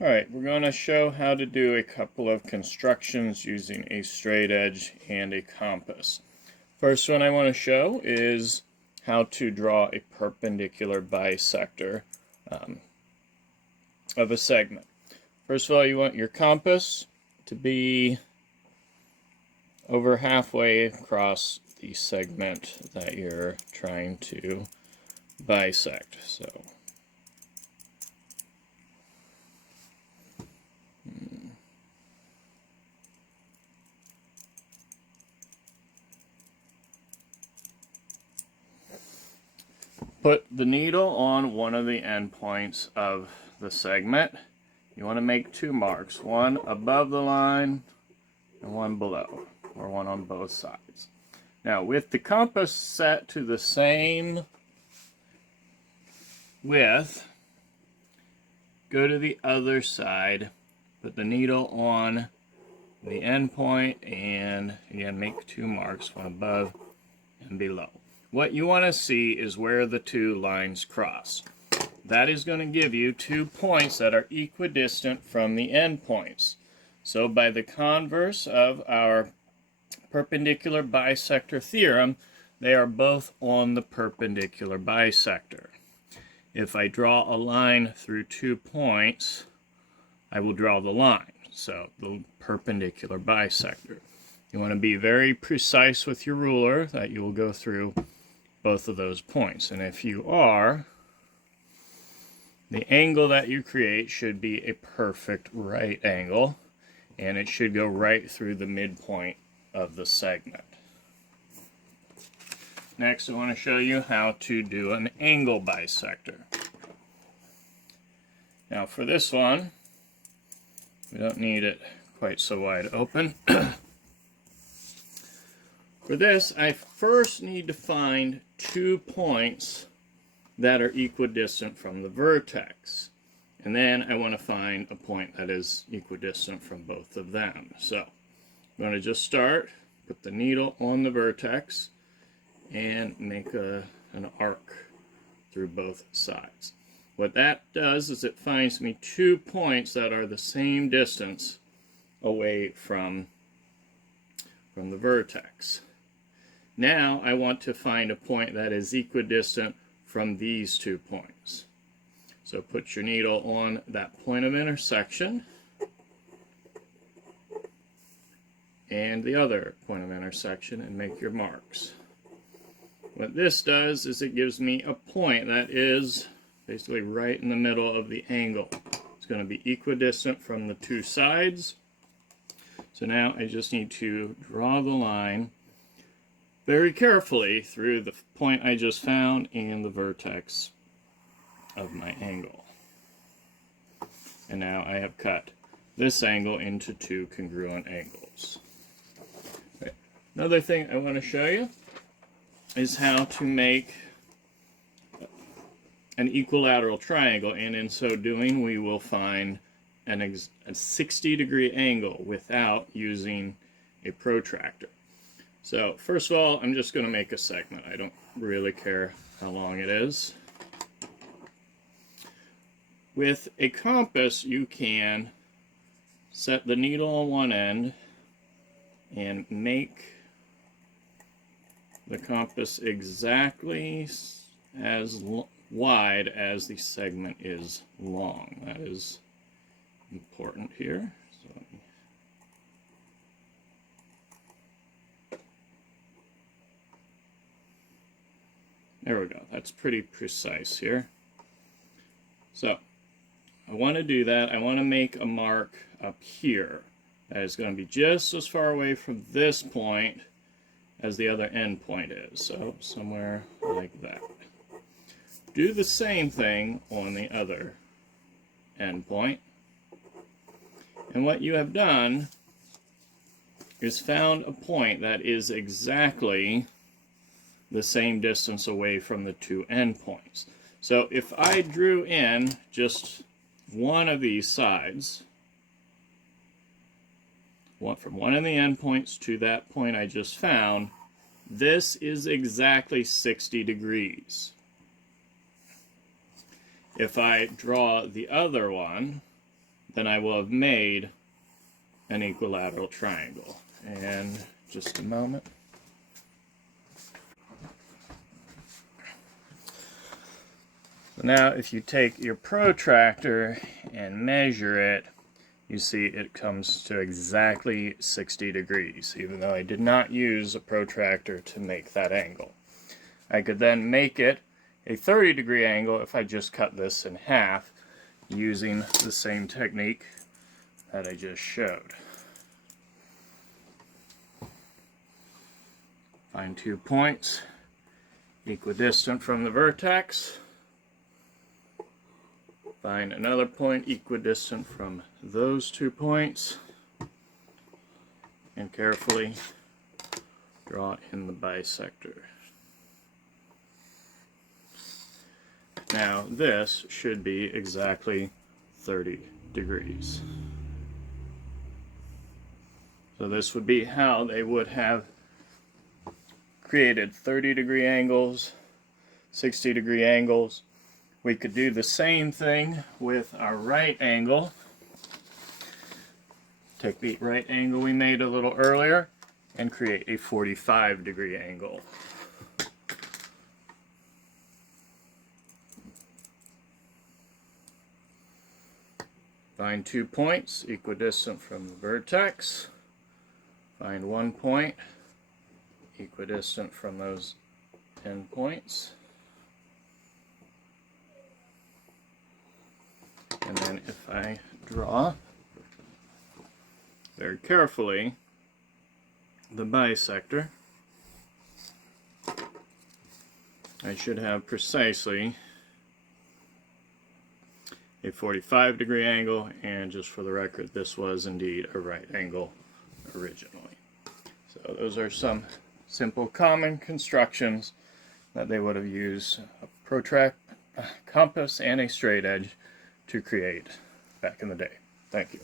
Alright, we're going to show how to do a couple of constructions using a straight edge and a compass. First one I want to show is how to draw a perpendicular bisector of a segment. First of all, you want your compass to be over halfway across the segment that you're trying to bisect. So put the needle on one of the endpoints of the segment. You want to make two marks, one above the line and one below, or one on both sides. Now, with the compass set to the same width, go to the other side, put the needle on the endpoint, and again, make two marks, one above and below. What you want to see is where the two lines cross. That is going to give you 2 points that are equidistant from the endpoints. So by the converse of our perpendicular bisector theorem, they are both on the perpendicular bisector. If I draw a line through 2 points, I will draw the line, so the perpendicular bisector. You want to be very precise with your ruler that you will go through both of those points. And if you are, the angle that you create should be a perfect right angle, and it should go right through the midpoint of the segment. Next, I want to show you how to do an angle bisector. Now for this one, we don't need it quite so wide open. For this, I first need to find 2 points that are equidistant from the vertex. And then I want to find a point that is equidistant from both of them. So I'm going to just start, put the needle on the vertex, and make an arc through both sides. What that does is it finds me 2 points that are the same distance away from the vertex. Now I want to find a point that is equidistant from these 2 points. So put your needle on that point of intersection and the other point of intersection and make your marks. What this does is it gives me a point that is basically right in the middle of the angle. It's going to be equidistant from the 2 sides. So now I just need to draw the line very carefully through the point I just found and the vertex of my angle. And now I have cut this angle into 2 congruent angles. Okay. Another thing I want to show you is how to make an equilateral triangle, and in so doing we will find a 60-degree angle without using a protractor. So first of all, I'm just going to make a segment. I don't really care how long it is. With a compass, you can set the needle on one end and make the compass exactly as wide as the segment is long. That is important here. So there we go. That's pretty precise here. So I want to do that. I want to make a mark up here that is going to be just as far away from this point as the other end point is. So somewhere like that. Do the same thing on the other end point. And what you have done is found a point that is exactly the same distance away from the 2 endpoints. So if I drew in just one of these sides, from one of the endpoints to that point I just found, this is exactly 60 degrees. If I draw the other one, then I will have made an equilateral triangle. And just a moment. So now if you take your protractor and measure it, you see it comes to exactly 60 degrees, even though I did not use a protractor to make that angle. I could then make it a 30-degree angle if I just cut this in half using the same technique that I just showed. Find 2 points equidistant from the vertex. Find another point equidistant from those 2 points, and carefully draw in the bisector. Now this should be exactly 30 degrees. So this would be how they would have created 30-degree angles, 60-degree angles. We could do the same thing with our right angle. Take the right angle we made a little earlier and create a 45-degree angle. Find 2 points equidistant from the vertex. Find 1 point equidistant from those endpoints. And then if I draw very carefully the bisector, I should have precisely a 45-degree angle, and just for the record, this was indeed a right angle originally. So those are some simple common constructions that they would have used a protract, compass, and a straight edge to create back in the day. Thank you.